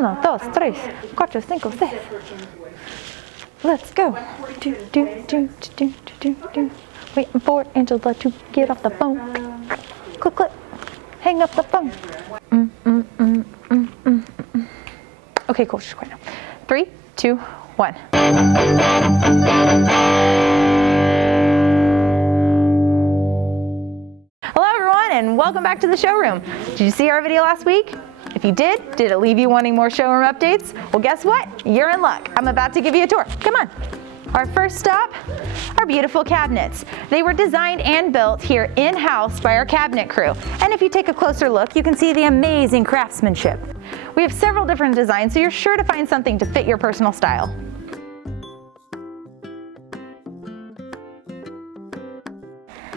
1, 2, 3, 4, 5, 6. Let's go. Waiting for Angela to get off the phone. Click, click. Hang up the phone. Okay, cool. Just quiet now. 3, 2, 1. Hello, everyone, and welcome back to the showroom. Did you see our video last week? If you did it leave you wanting more showroom updates? Well, guess what? You're in luck. I'm about to give you a tour. Come on. Our first stop, our beautiful cabinets. They were designed and built here in-house by our cabinet crew. And if you take a closer look, you can see the amazing craftsmanship. We have several different designs, so you're sure to find something to fit your personal style.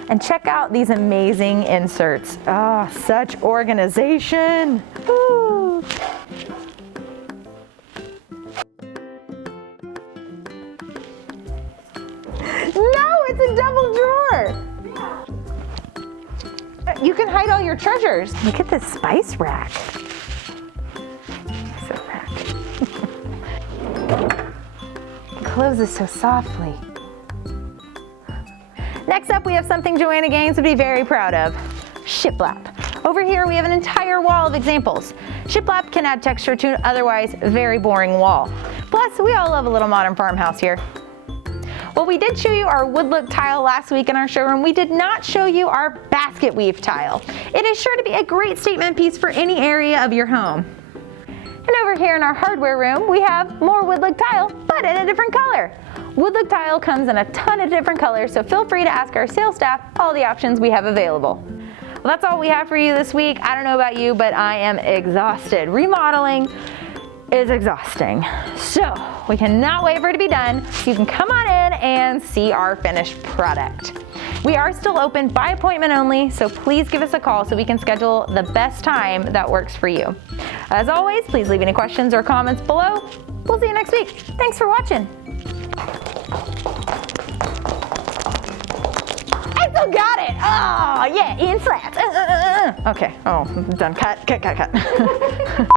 And check out these amazing inserts. Oh, such organization. Woo. No, it's a double drawer. You can hide all your treasures. Look at this spice rack. So rack. It closes so softly. Next up, we have something Joanna Gaines would be very proud of, shiplap. Over here, we have an entire wall of examples. Shiplap can add texture to an otherwise very boring wall. Plus, we all love a little modern farmhouse here. Well, we did show you our wood look tile last week in our showroom. We did not show you our basket weave tile. It is sure to be a great statement piece for any area of your home. And over here in our hardware room, we have more wood look tile, but in a different color. Wood look tile comes in a ton of different colors, so feel free to ask our sales staff all the options we have available. Well, that's all we have for you this week. I don't know about you, but I am exhausted. Remodeling is exhausting. So we cannot wait for it to be done. You can come on in and see our finished product. We are still open by appointment only, so please give us a call so we can schedule the best time that works for you. As always, please leave any questions or comments below. We'll see you next week. Thanks for watching. I still got it. Oh, yeah, in flats. Okay. Oh, I'm done. Cut.